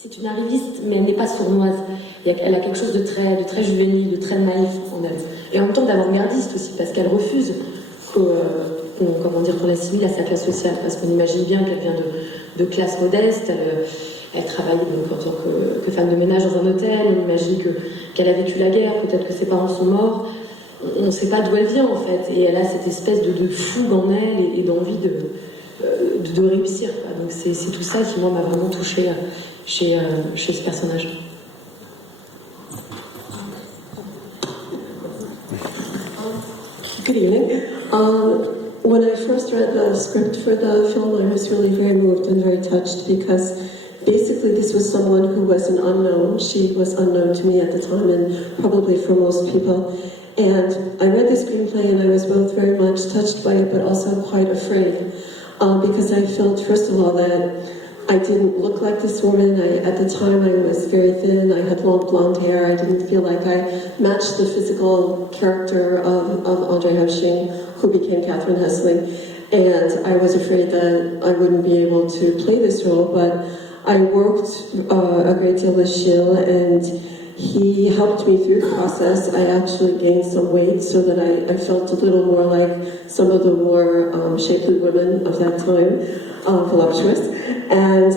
c'est une arriviste, mais elle n'est pas sournoise. Elle a quelque chose de très juvénile, de très naïf en elle. Et en même temps d'avant-gardiste aussi, parce qu'elle refuse qu'on l'assimile à sa classe sociale, parce qu'on imagine bien qu'elle vient de classe modeste, elle travaille donc en tant que femme de ménage dans un hôtel, on imagine qu'elle a vécu la guerre, peut-être que ses parents sont morts, on ne sait pas d'où elle vient en fait, et elle a cette espèce de fougue en elle et d'envie de réussir, quoi. Donc c'est tout ça qui moi m'a vraiment touchée chez ce personnage. Good evening. When I first read the script for the film, I was really very moved and very touched because basically this was someone who was an unknown. She was unknown to me at the time and probably for most people. And I read the screenplay and I was both very much touched by it but also quite afraid because I felt, first of all, that I didn't look like this woman. At the time, I was very thin. I had long blonde hair. I didn't feel like I matched the physical character of André Houshing, who became Catherine Hesling. And I was afraid that I wouldn't be able to play this role, but I worked a great deal with Gilles, and he helped me through the process. I actually gained some weight so that I felt a little more like some of the more shapely women of that time, voluptuous. And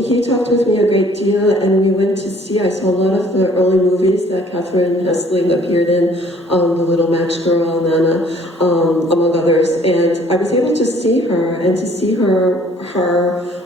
he talked with me a great deal, and we went to see, I saw a lot of the early movies that Catherine Hesling appeared in, The Little Match Girl, Nana, among others. And I was able to see her, and to see her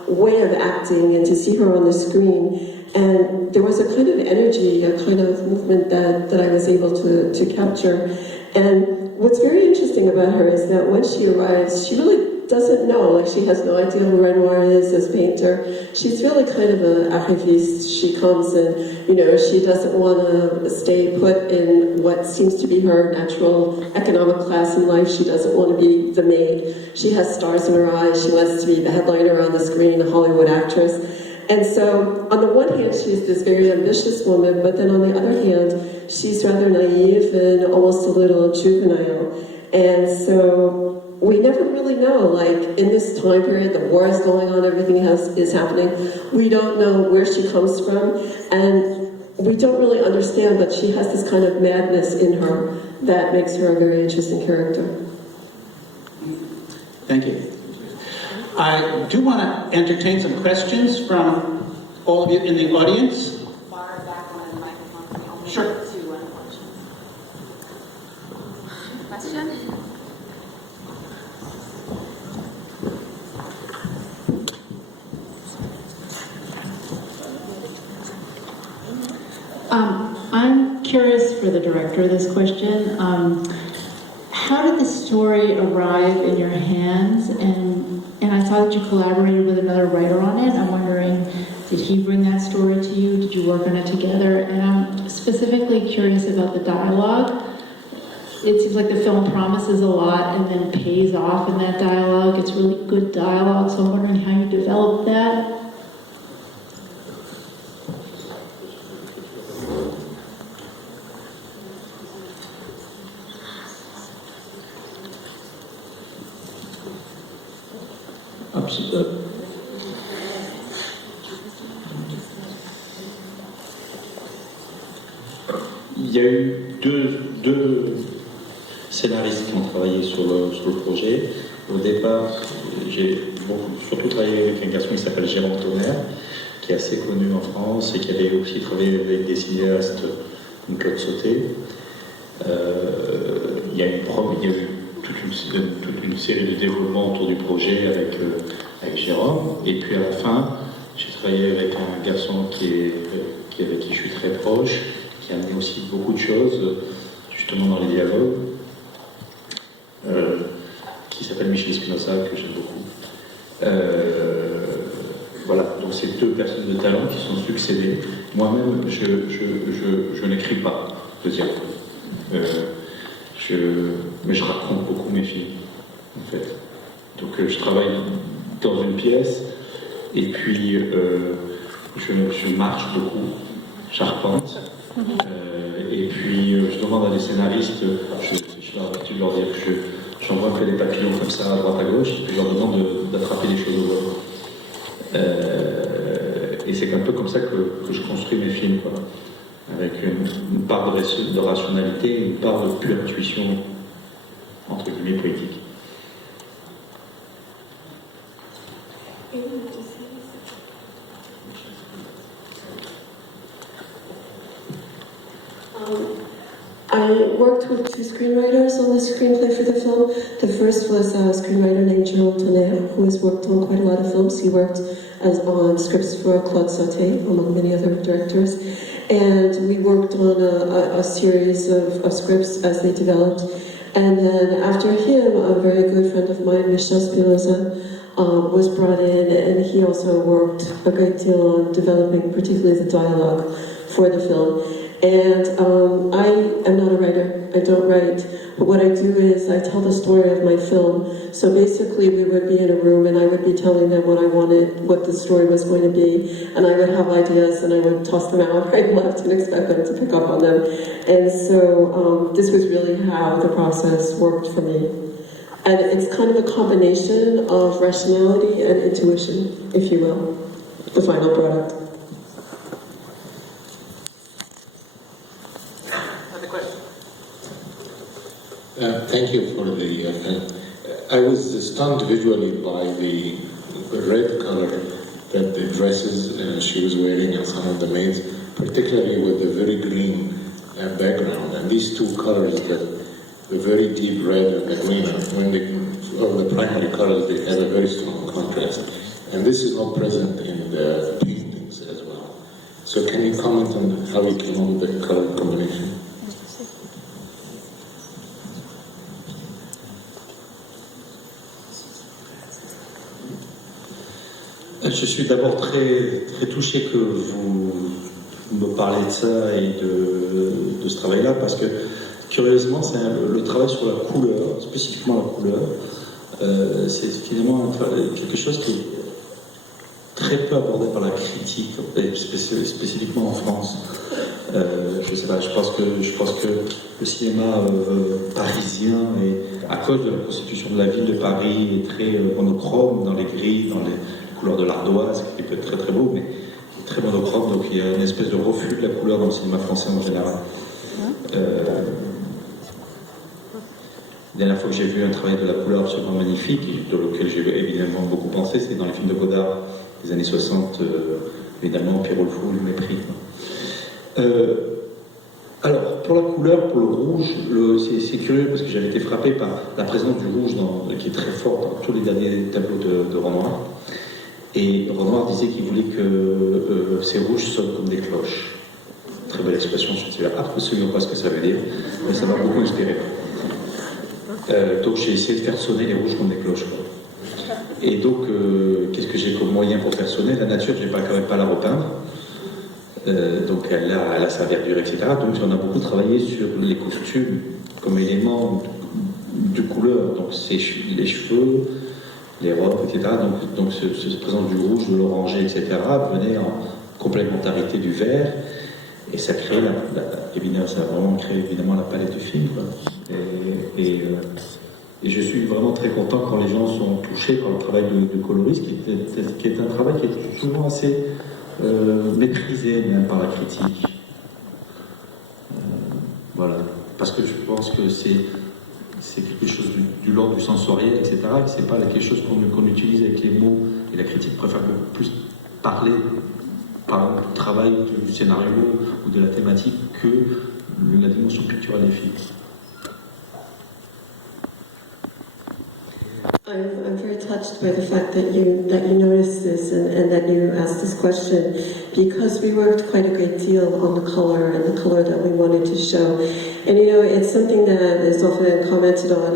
way of acting, and to see her on the screen. And there was a kind of energy, a kind of movement that I was able to capture. And what's very interesting about her is that when she arrives, she really doesn't know, like she has no idea who Renoir is as painter. She's really kind of an arriviste. She comes and, she doesn't want to stay put in what seems to be her natural economic class in life. She doesn't want to be the maid. She has stars in her eyes. She wants to be the headliner on the screen, a Hollywood actress. And so, on the one hand, she's this very ambitious woman, but then on the other hand, she's rather naive and almost a little juvenile. And so, we never really know, like, in this time period, the war is going on, everything is happening. We don't know where she comes from, and we don't really understand, but she has this kind of madness in her that makes her a very interesting character. Thank you. I do want to entertain some questions from all of you in the audience. Sure. Question? I'm curious for the director of this question. How did the story arrive in your hands? And I saw that you collaborated with another writer on it. I'm wondering, did he bring that story to you? Did you work on it together? And I'm specifically curious about the dialogue. It seems like the film promises a lot and then pays off in that dialogue. It's really good dialogue, so I'm wondering how you developed that. Il y a eu deux scénaristes qui ont travaillé sur le projet. Au départ, j'ai surtout travaillé avec un garçon qui s'appelle Jérôme Tonnerre, qui est assez connu en France et qui avait aussi travaillé avec des cinéastes comme Claude Sauté. Il y a eu toute une série de développements autour du projet avec Jérôme. Et puis à la fin, j'ai travaillé avec un garçon avec qui je suis très proche, qui a amené aussi beaucoup de choses, justement dans les dialogues, qui s'appelle Michel Espinosa, que j'aime beaucoup. Voilà, donc c'est deux personnes de talent qui sont succédées. Moi-même, je n'écris pas de dialogue. Mais je raconte beaucoup mes films, en fait. Donc je travaille dans une pièce, et puis je marche beaucoup, j'arpente, et puis je demande à des scénaristes, je leur habitude de leur dire que j'envoie un peu des papillons comme ça à droite à gauche, et puis je leur demande d'attraper des choses au vol. Et c'est un peu comme ça que je construis mes films, quoi. Avec une part de rationalité et une part de pure intuition, entre guillemets, poétique. I worked with two screenwriters on the screenplay for the film. The first was a screenwriter named Jerome Tonnerre, who has worked on quite a lot of films. He worked on scripts for Claude Sauté, among many other directors. And we worked on a series of scripts as they developed. And then after him, a very good friend of mine, Michel Spinoza, was brought in, and he also worked a great deal on developing particularly the dialogue for the film. And I am not a writer, I don't write, but what I do is I tell the story of my film. So basically we would be in a room and I would be telling them what I wanted, what the story was going to be, and I would have ideas and I would toss them out right and left and expect them to pick up on them. And so this was really how the process worked for me. And it's kind of a combination of rationality and intuition, if you will, the final product. Thank you for the. I was stunned visually by the red color that the dresses she was wearing and some of the maids, particularly with the very green background. And these two colors, the very deep red and the green, when the primary colors, they have a very strong contrast. And this is not present in the paintings as well. So can you comment on how you came up with the color combination? Je suis d'abord très, très touché que vous me parlez de ça et de ce travail-là, parce que curieusement, c'est le travail sur la couleur, spécifiquement la couleur, c'est finalement quelque chose qui est très peu abordé par la critique, spécifiquement en France. Je sais pas, je pense que le cinéma parisien, à cause de la constitution de la ville de Paris, est très monochrome dans les grilles, dans les couleurs de l'ardoise, qui peut être très très beau, mais très monochrome, donc il y a une espèce de refus de la couleur dans le cinéma français en général. La dernière fois que j'ai vu un travail de la couleur absolument magnifique, et de lequel j'ai évidemment beaucoup pensé, c'est dans les films de Godard des années 60, évidemment Pierrot le Fou, Le Mépris. Alors, pour la couleur, pour le rouge, c'est curieux parce que j'avais été frappé par la présence du rouge qui est très forte dans tous les derniers tableaux de Renoir. Et Renoir disait qu'il voulait que ces rouges sonnent comme des cloches. Très belle expression, je ne sais absolument pas ce que ça veut dire, mais ça m'a beaucoup inspiré. Donc j'ai essayé de faire sonner les rouges comme des cloches. Et donc, qu'est-ce que j'ai comme moyen pour faire sonner? La nature, je ne vais quand même pas la repeindre. Donc elle a sa verdure, etc. Donc on a beaucoup travaillé sur les costumes comme élément de couleur. Donc les cheveux, les robes, etc. Donc cette présence du rouge, de l'oranger, etc. venait en complémentarité du vert. Et ça crée évidemment, ça a vraiment créé évidemment la palette du film, quoi. Et je suis vraiment très content quand les gens sont touchés par le travail de coloriste, qui est un travail qui est souvent assez méprisé même par la critique. Voilà. Parce que je pense que c'est quelque chose de l'ordre du sensoriel, etc. Et c'est pas quelque chose qu'on utilise avec les mots. Et la critique préfère beaucoup plus parler par exemple, du travail du scénario ou de la thématique que la dimension picturale des films. I'm very touched by the fact that you noticed this and that you asked this question, because we worked quite a great deal on the color and the color that we wanted to show. And it's something that is often commented on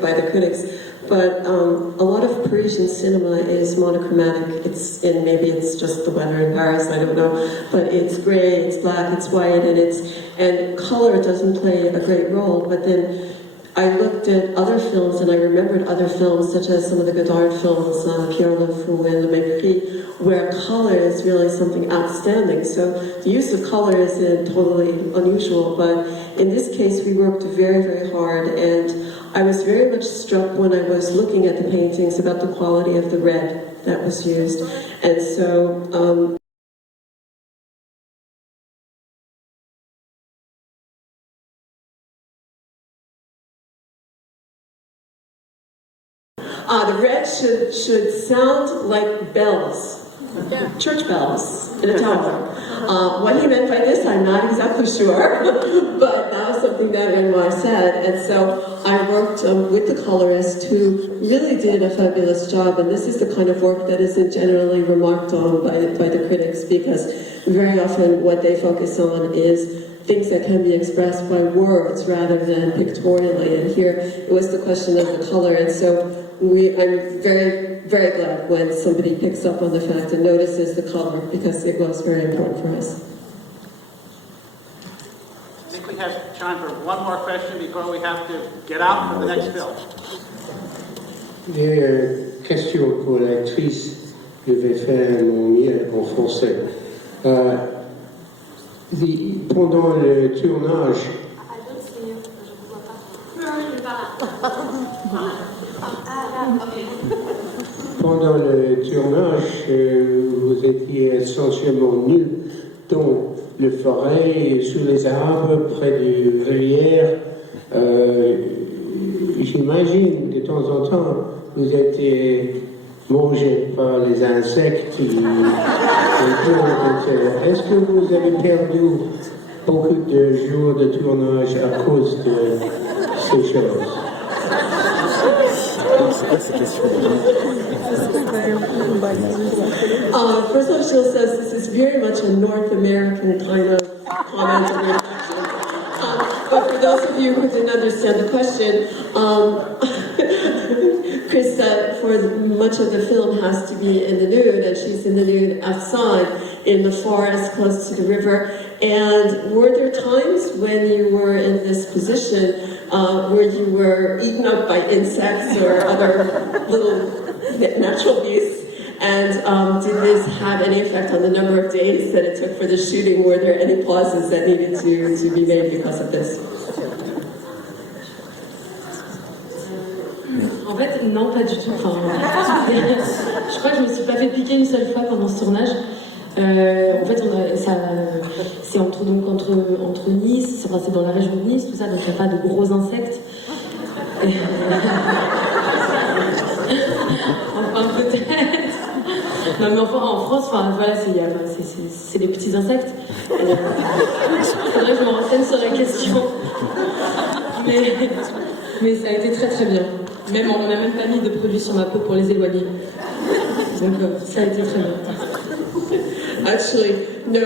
by the critics, but a lot of Parisian cinema is monochromatic. Maybe it's just the weather in Paris, I don't know, but it's gray, it's black, it's white, and color doesn't play a great role. But then I looked at other films and I remembered other films, such as some of the Godard films, Pierrot le Fou and Le Mépris, where color is really something outstanding. So the use of color isn't totally unusual, but in this case we worked very, very hard, and I was very much struck when I was looking at the paintings about the quality of the red. that was used. And so, the red should sound like bells, church bells in a tower. What he meant by this, I'm not exactly sure, but that was something that Renoir said. And so I worked with the colorist who really did a fabulous job. And this is the kind of work that isn't generally remarked on by the critics, because very often what they focus on is things that can be expressed by words rather than pictorially. And here it was the question of the color. And so I'm very, very glad when somebody picks up on the fact and notices the color, because it was very important for us. I think we have time for one more question before we have to get out for the next film. J'ai question pour l'actrice. Je vais faire mon mieux en français. Pendant le tournage, pendant le tournage, vous étiez essentiellement nus dans le forêt, sous les arbres, près de rivière. J'imagine de temps en temps, vous étiez mangé par les insectes et plantes, etc. Est-ce que vous avez perdu beaucoup de jours de tournage à cause de ces choses? First of all, Jill says this is very much a North American kind of comment and reflection. But for those of you who didn't understand the question, Chris said for much of the film has to be in the nude, and she's in the nude outside in the forest close to the river. And were there times when you were in this position where you were eaten up by insects or other little natural beasts? And did this have any effect on the number of days that it took for the shooting? Were there any pauses that needed to be made because of this? En fait, non, pas du tout. Enfin, je crois que je me suis pas fait piquer une seule fois pendant ce tournage. En fait, c'est entre Nice, enfin, c'est dans la région de Nice, tout ça, donc il n'y a pas de gros insectes. Enfin, peut-être. Non, mais enfin, en France, enfin, voilà, c'est des petits insectes. Faudrait que je me renseigne sur la question. Mais ça a été très très bien. Même, on n'a même pas mis de produits sur ma peau pour les éloigner. Donc, ça a été très bien. Actually, no,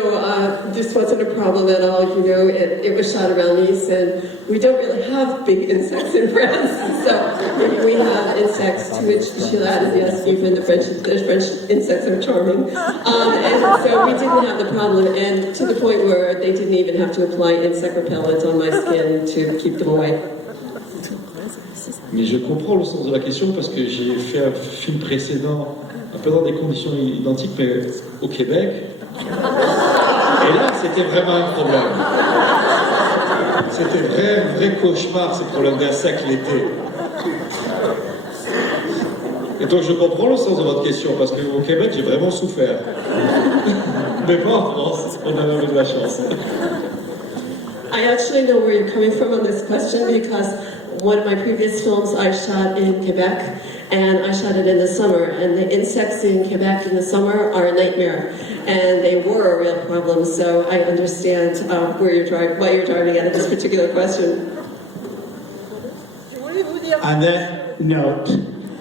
this wasn't a problem at all. You know, it was shot around Nice, and we don't really have big insects in France. So maybe we have insects, to which Sheila added, yes, even the French insects are charming. And so we didn't have the problem, and to the point where they didn't even have to apply insect repellent on my skin to keep them away. Mais je comprends le sens de la question parce que j'ai fait un film précédent, un peu dans des conditions identiques, mais au Québec. Et là, c'était vraiment un problème. C'était un vrai cauchemar, ces problèmes d'insectes l'été. Et donc je comprends le sens de votre question, parce qu'au Québec, j'ai vraiment souffert. Mais pas en France, on a eu de la chance. I actually know where you're coming from on this question, because one of my previous films I shot in Quebec, and I shot it in the summer, and the insects in Quebec in the summer are a nightmare, and they were a real problem, so I understand why you're driving at this particular question. On that note,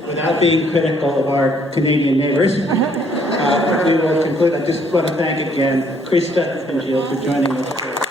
without being critical of our Canadian neighbors, we will conclude. I just want to thank again Krista and Jill for joining us.